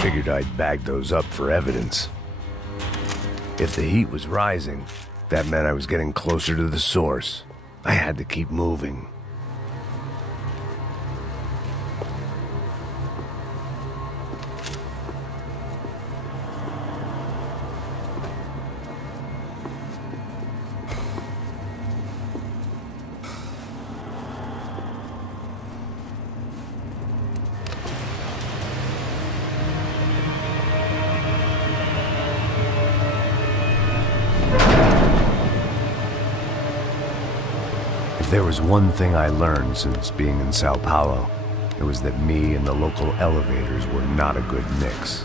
Figured I'd bag those up for evidence. If the heat was rising, that meant I was getting closer to the source. I had to keep moving. If there was one thing I learned since being in Sao Paulo, it was that me and the local elevators were not a good mix.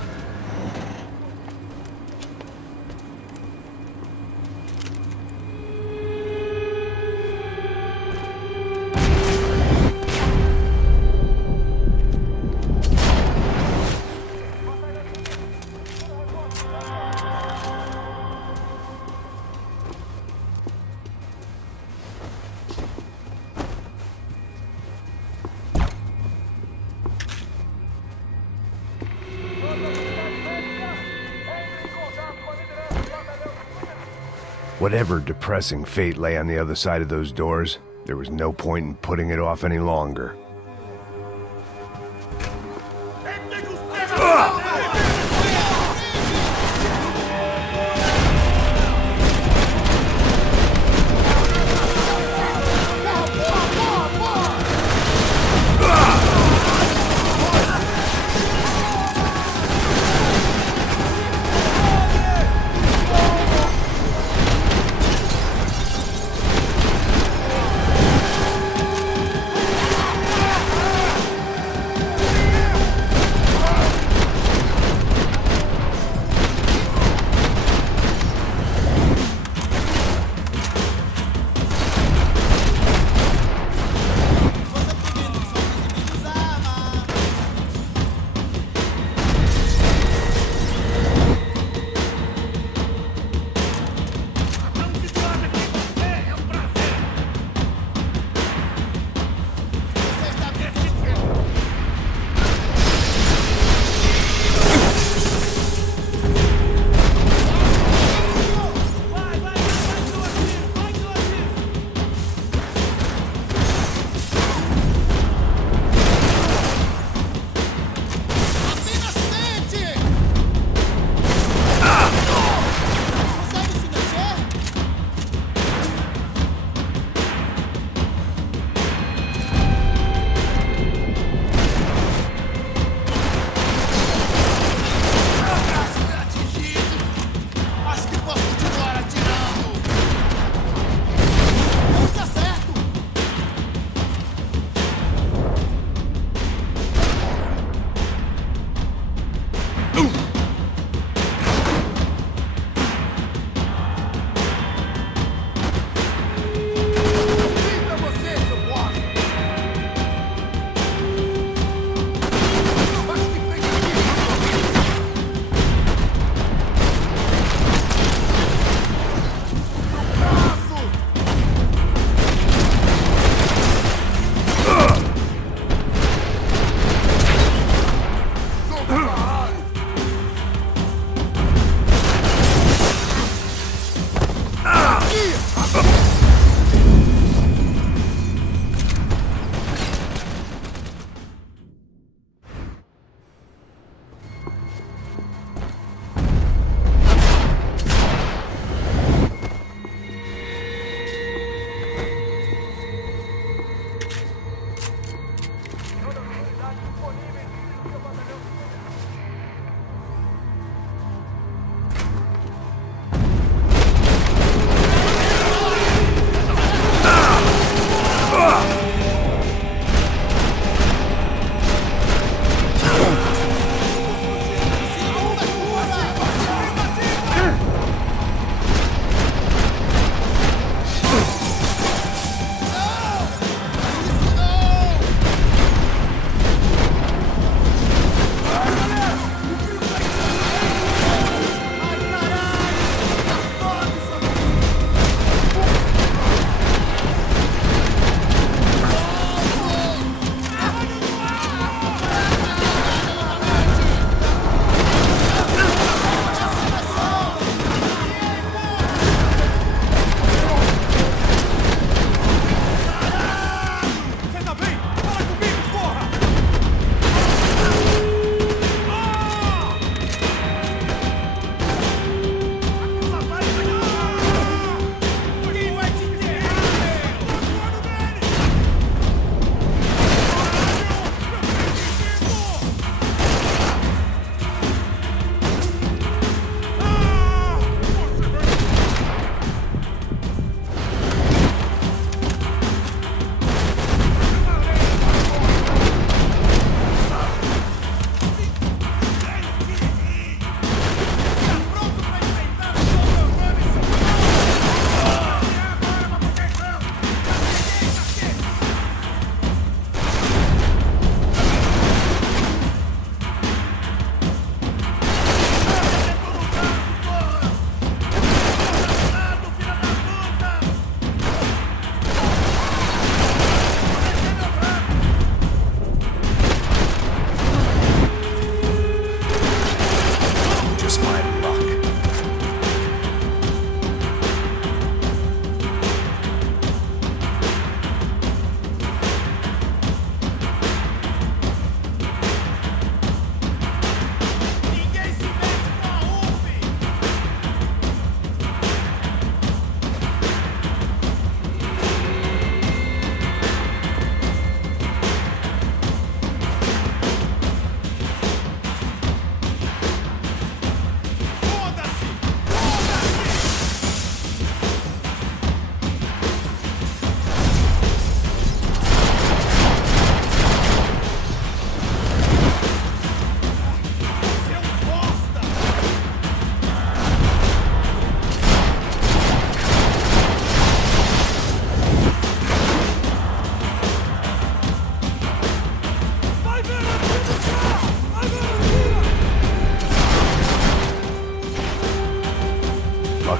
Whatever depressing fate lay on the other side of those doors, there was no point in putting it off any longer.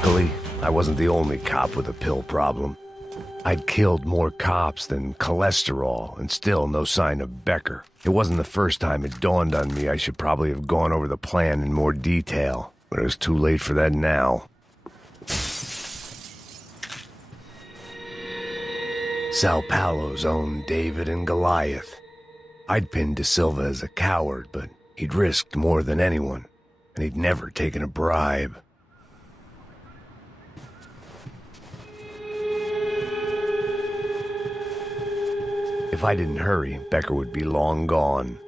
Luckily, I wasn't the only cop with a pill problem. I'd killed more cops than cholesterol, and still no sign of Becker. It wasn't the first time it dawned on me I should probably have gone over the plan in more detail, but it was too late for that now. Sao Paulo's own David and Goliath. I'd pinned De Silva as a coward, but he'd risked more than anyone, and he'd never taken a bribe. If I didn't hurry, Becker would be long gone.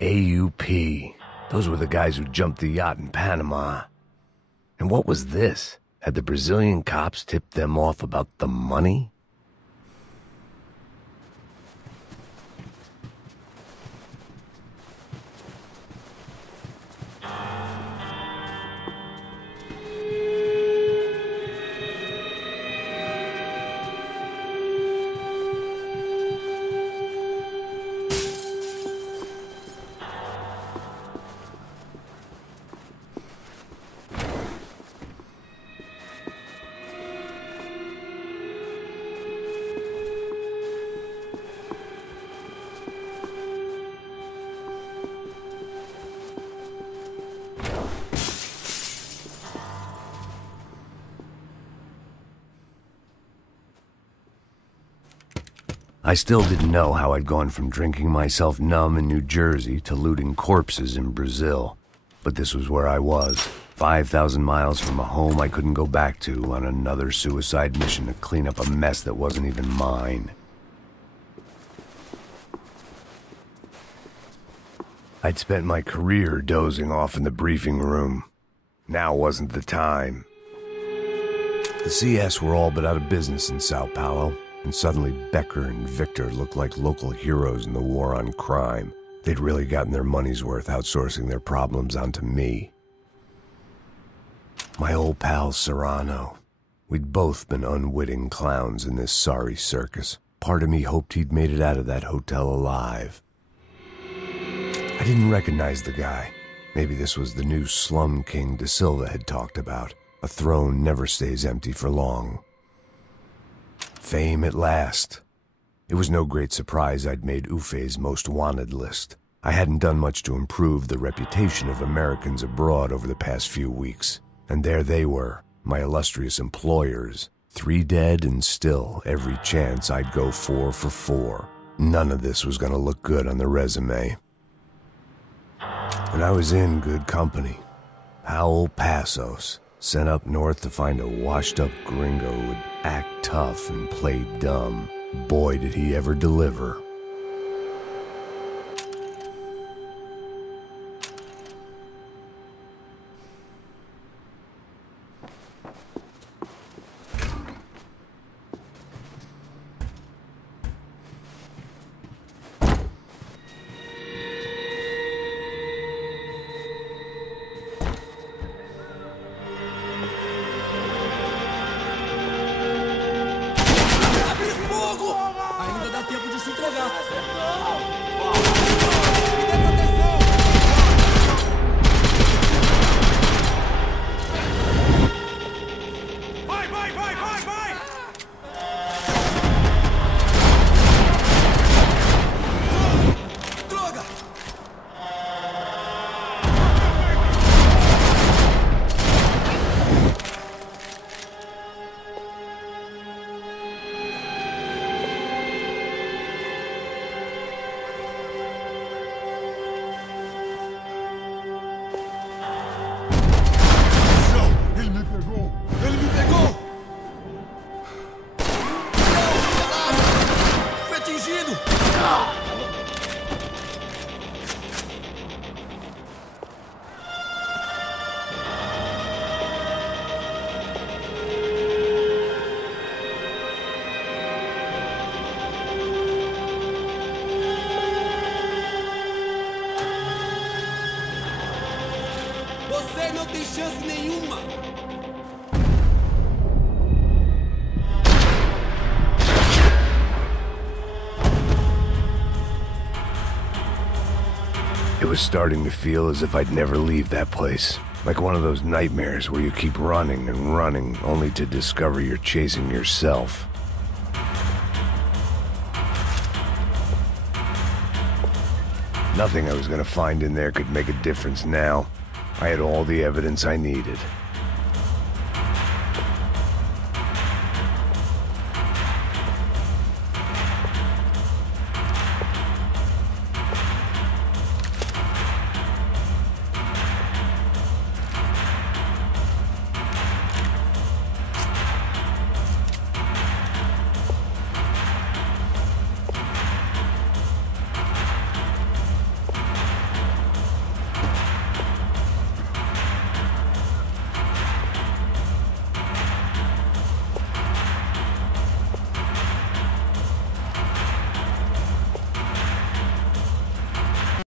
AUP. Those were the guys who jumped the yacht in Panama. And what was this? Had the Brazilian cops tipped them off about the money? I still didn't know how I'd gone from drinking myself numb in New Jersey to looting corpses in Brazil. But this was where I was, 5,000 miles from a home I couldn't go back to, on another suicide mission to clean up a mess that wasn't even mine. I'd spent my career dozing off in the briefing room. Now wasn't the time. The CS were all but out of business in Sao Paulo. And suddenly Becker and Victor looked like local heroes in the war on crime. They'd really gotten their money's worth outsourcing their problems onto me. My old pal Serrano. We'd both been unwitting clowns in this sorry circus. Part of me hoped he'd made it out of that hotel alive. I didn't recognize the guy. Maybe this was the new slum king De Silva had talked about. A throne never stays empty for long. Fame at last. It was no great surprise I'd made Ufe's most wanted list. I hadn't done much to improve the reputation of Americans abroad over the past few weeks. And there they were, my illustrious employers. 3 dead and still every chance I'd go 4 for 4. None of this was gonna look good on the resume. And I was in good company. Powell Passos, sent up north to find a washed-up gringo who'd act tough and play dumb. Boy, did he ever deliver. Você não tem chance nenhuma! It was starting to feel as if I'd never leave that place. Like one of those nightmares where you keep running and running, only to discover you're chasing yourself. Nothing I was gonna find in there could make a difference now. I had all the evidence I needed.